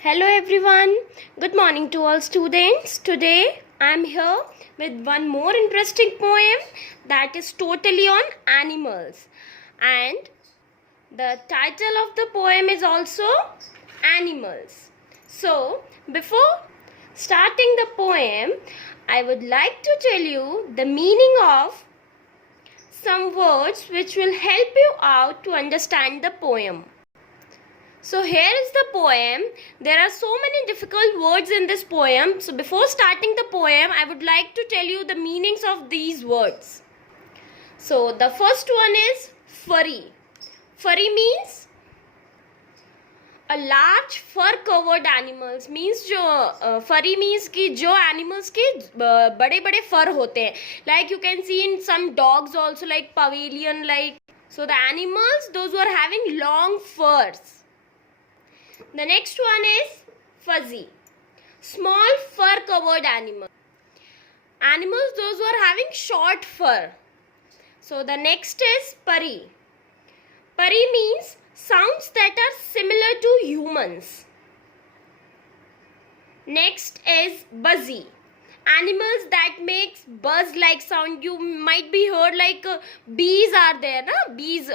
Hello everyone, good morning to all students. Today I am here with one more interesting poem that is totally on animals, and the title of the poem is also Animals. So, before starting the poem, I would like to tell you the meaning of some words which will help you out to understand the poem. So here is the poem. There are so many difficult words in this poem. So before starting the poem, I would like to tell you the meanings of these words. So the first one is furry. Furry means a large fur covered animals, means जो furry means कि जो animals के बड़े बड़े fur होते हैं, like you can see in some dogs also, like pavilion, like, so the animals those who are having long furs. The next one is fuzzy. Small fur covered animal. Animals those who are having short fur. So the next is pari. Pari means sounds that are similar to humans. Next is buzzy. Animals that makes buzz like sound. You might be heard like bees are there na, bees,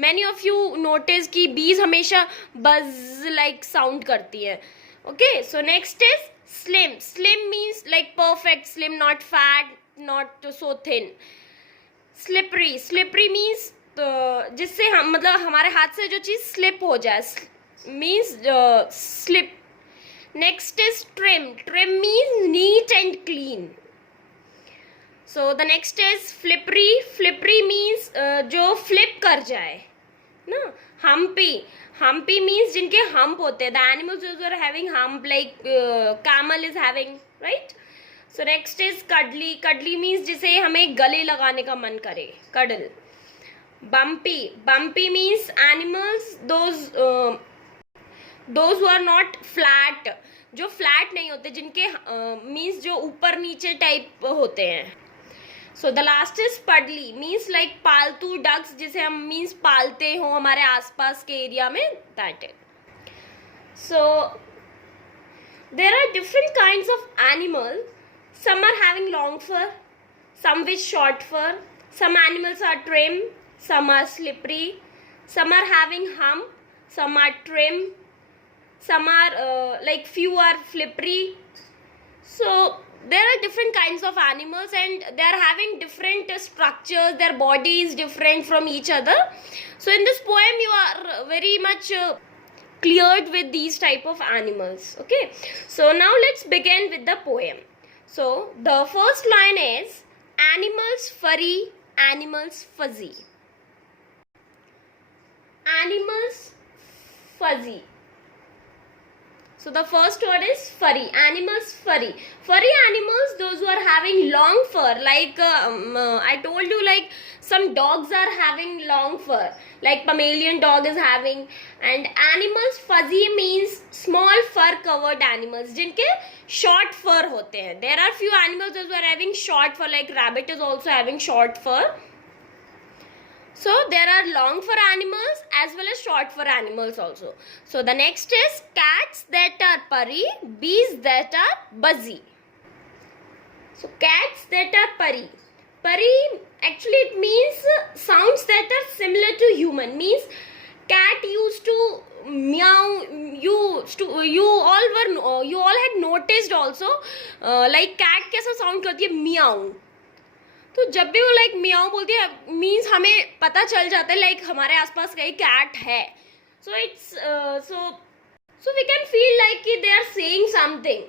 many of you notice कि bees हमेशा buzz like sound करती है. Okay, so next is slim. Slim means like perfect slim, not fat, not so thin. Slippery. Slippery means जिससे हम मतलब हमारे हाथ से जो चीज slip हो जाए, means slip. Next is trim. Trim means neat and clean. So the next is flippery. Flippery means जो flip कर जाए ना. Humpy. Humpy means जिनके hump होते हैं. The animals those are having hump, like camel is having, right? So next is cuddly. Cuddly means जिसे हमें गले लगाने का मन करे. Cuddle. Bumpy. Bumpy means animals those who are not flat, जो फ्लैट नहीं होते, जिनके मीन्स जो ऊपर नीचे टाइप होते हैं. सो द लास्ट इज पडली. मीन्स लाइक पालतू डक्स, जिसे हम मीन्स पालते हो हमारे आसपास के एरिया में, that it. So there are different kinds of animal. Some are having long fur, some with short fur. Some animals are trim, some are slippery, some are having hump, some are trim, some are like few are flippery. So there are different kinds of animals and they are having different structures. Their body is different from each other. So in this poem you are very much cleared with these type of animals. Okay, so now let's begin with the poem. So the first line is animals furry, animals fuzzy. Animals fuzzy. So the first word is furry. Animals furry. Furry animals, those who are having long fur, like I told you, like some dogs are having long fur, like Pomeranian dog is having. And animals fuzzy means small fur covered animals, जिनके short fur होते हैं. There are few animals those who are having short fur, like rabbit is also having short fur. So there are long fur animals as well as short fur animals also. So the next is cats that are purry, bees that are buzzy. So cats that are purry. Purry actually it means sounds that are similar to human. Means cat used to meow. You all had noticed also, like cat कैसा sound करती है, meow. तो जब भी वो like Miao बोलती है, means हमें पता चल जाता है लाइक हमारे आसपास कहीं कैट है. So it's so we can feel like कि they are saying something.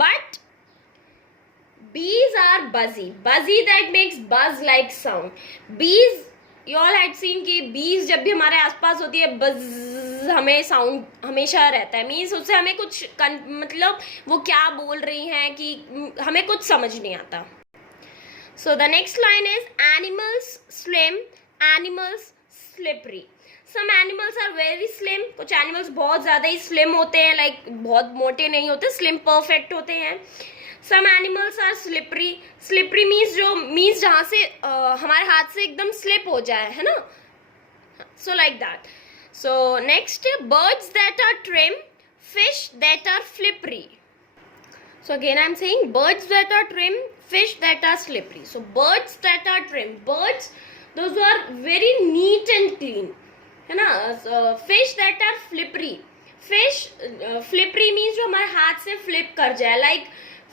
But bees are buzzy. Buzzy that makes buzz like sound. Bees, you all had seen कि bees जब भी हमारे आसपास होती है, buzz हमें साउंड हमेशा रहता है. मीन्स उससे हमें कुछ मतलब वो क्या बोल रही हैं कि हमें कुछ समझ नहीं आता. So the next line is animals slim, animals slippery. Some animals are very slim. कुछ animals बहुत ज़्यादा ही slim होते हैं, like बहुत मोटे नहीं होते, slim perfect होते हैं. Some animals are slippery. Slippery means जो means जहाँ से हमारे हाथ से एकदम slip हो जाए, है ना? So like that. So next, birds that are trim, fish that are slippery. So again I'm saying birds that are trim, fish that are slippery. So birds that are trim, birds those who are very neat and clean, है ना. Fish that are slippery, fish slippery means जो हमारे हाथ से flip कर जाए, like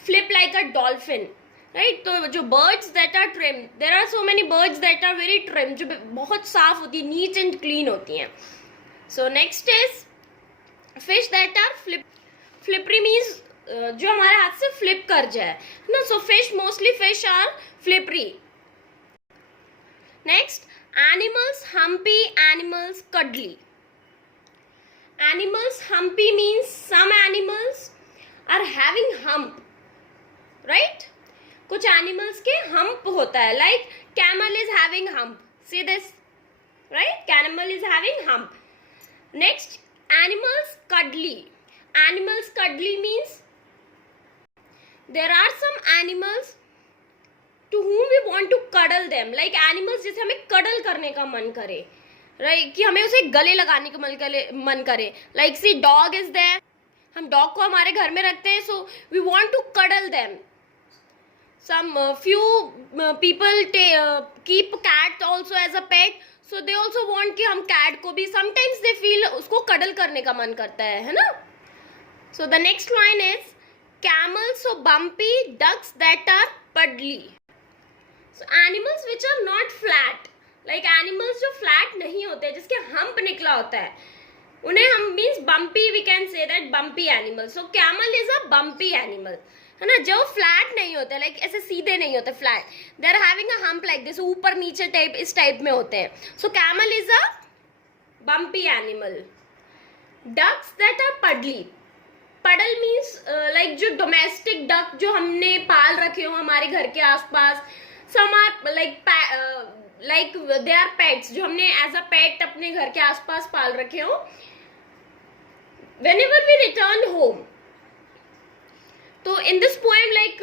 flip like a dolphin, right. तो जो birds that are trim, there are so many birds that are very trim, जो बहुत साफ होती है, neat and clean होती हैं. So next is fish that are slippery means जो हमारे हाथ से फ्लिप कर जाए ना. So fish, mostly fish are flippery. Next, animals humpy, animals cuddly. Animals humpy means some animals are having hump, right. कुछ एनिमल्स के हम्प होता है, like camel is having hump. See this, right, camel is having hump. Next, animals cuddly. Animals cuddly means there are some animals to whom we want to cuddle them, like animals जैसे हमें cuddle करने का मन करे, right, कि हमें उसे गले लगाने का मन करे. like see dog is there, हम dog को हमारे घर में रखते हैं, so we want to cuddle them. Some few people keep cat also as a pet, so they also want कि हम cat को भी sometimes they feel उसको cuddle करने का मन करता है ना. So the next line is camels so bumpy, ducks that are puddly. So animals which are not flat, like animals जो flat नहीं होते, जिसके hump निकला होता है, उन्हें हम means bumpy, we can say that bumpy animal. So camel is a bumpy animal, है ना. जो flat नहीं होते, like ऐसे सीधे नहीं होते, flat, they are having a hump like this, ऊपर नीचे टाइप, इस टाइप में होते हैं. So camel is a bumpy animal. Ducks that are puddly. Puddle means like जो डोमेस्टिक डक जो हमने पाल रखे हो हमारे घर के आसपास. Some are like they are pets, जो हमने एज अ पेट अपने घर के आसपास पाल रखे हो. whenever we return home, तो इन दिस पोएम लाइक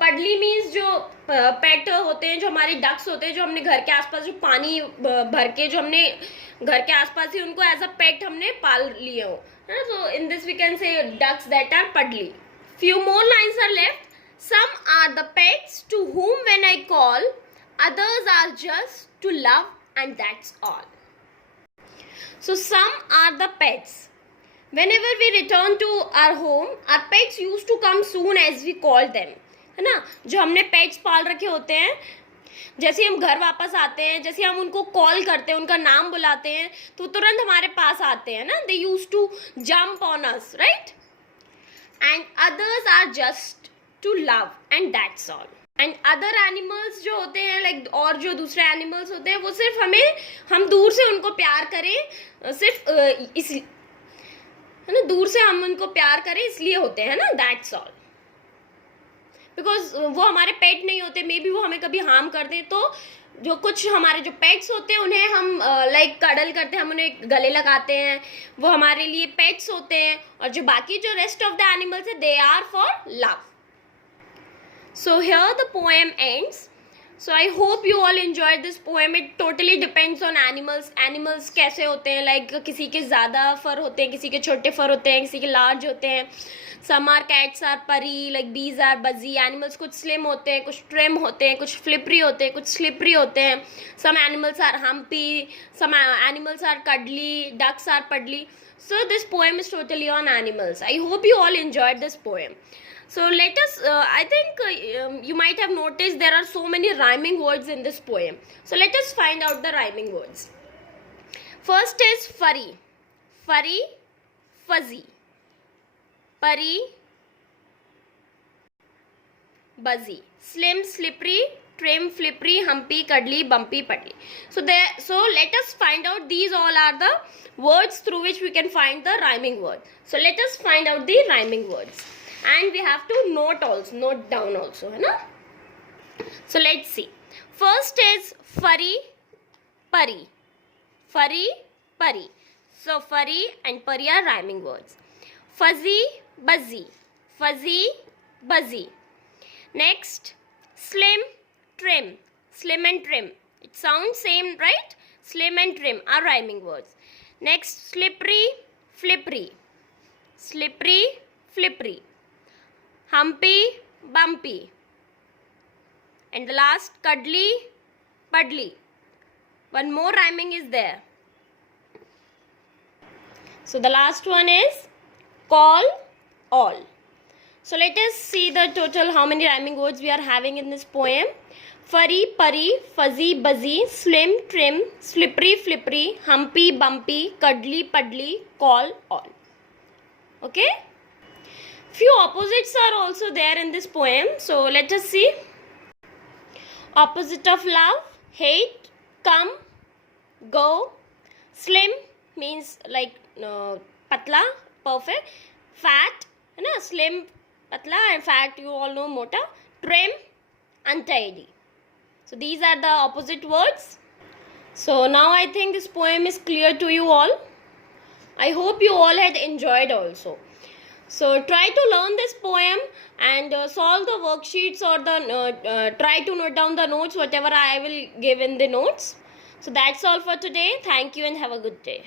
पडली मीन्स जो पेट होते हैं, जो हमारे डक्स होते हैं, जो हमने घर के आसपास जो पानी भर के जो हमने घर के आसपास ही उनको एज अ पेट हमने पाल लिए हो. So in this we can say ducks that are puddly. Few more lines are left. Some are the pets to whom when I call, others are just to love and that's all. So some are the pets. Whenever we return to our home, our pets used to come soon as we call them, है ना. जो हमने pets पाल रखे होते हैं, जैसे हम घर वापस आते हैं, जैसे हम उनको कॉल करते हैं, उनका नाम बुलाते हैं, तो तुरंत हमारे पास आते हैं ना. They use to jump on us, right. And others are just to love and that's all. And other animals जो होते हैं, लाइक और जो दूसरे एनिमल्स होते हैं, वो सिर्फ हम दूर से उनको प्यार करें, सिर्फ इस, है ना, दूर से हम उनको प्यार करें इसलिए होते हैं ना. That's all. बिकॉज वो हमारे पेट नहीं होते, मे बी वो हमें कभी हार्म कर दें. तो जो कुछ हमारे जो पेट्स होते हैं उन्हें हम लाइक कडल करते हैं, हम उन्हें गले लगाते हैं, वो हमारे लिए पेट्स होते हैं. और जो बाकी जो रेस्ट ऑफ द एनिमल्स है, they are for love. So here the poem ends. So I hope you all enjoyed this poem. It totally depends on animals. Animals कैसे होते हैं, like किसी के ज़्यादा फर होते हैं, किसी के छोटे फर होते हैं, किसी के लार्ज होते हैं. Some are cats are purry, like bees are buzzy. Animals कुछ slim होते हैं, कुछ trim होते हैं, कुछ flippery होते हैं, कुछ slippery होते हैं. Some animals are humpy, some animals are cuddly, ducks are puddly. So this poem is totally on animals. I hope you all enjoyed this poem. So let us, I think you might have noticed there are so many rhyming words in this poem. So let us find out the rhyming words. First is furry. Furry, fuzzy. Purry, buzzy. Slim, slippery, trim, flippery, humpy, cuddly, bumpy, puddly. So let us find out, these all are the words through which we can find the rhyming word. So let us find out the rhyming words. And we have to note down also, है ना. So let's see. First is furry, purry. Furry, purry. So furry and purry are rhyming words. Fuzzy, buzzy. Fuzzy, buzzy. Next, slim, trim. Slim and trim. It sounds same, right? Slim and trim are rhyming words. Next, slippery, flippery. Slippery, flippery. Humpy, bumpy. And the last, cuddly, puddly. One more rhyming is there. So the last one is call, all. So let us see the total how many rhyming words we are having in this poem. Furry, purry, fuzzy, buzzy, slim, trim, slippery, flippery, humpy, bumpy, cuddly, puddly, call, all. Okay? Few opposites are also there in this poem. So let us see. Opposite of love, hate, come, go. Slim means like patla, perfect. Fat, slim, patla, and fat you all know mota. Trim, untidy. So these are the opposite words. So now I think this poem is clear to you all. I hope you all had enjoyed also. So try to learn this poem and solve the worksheets or the try to note down the notes, whatever I will give in the notes. So that's all for today. Thank you and have a good day.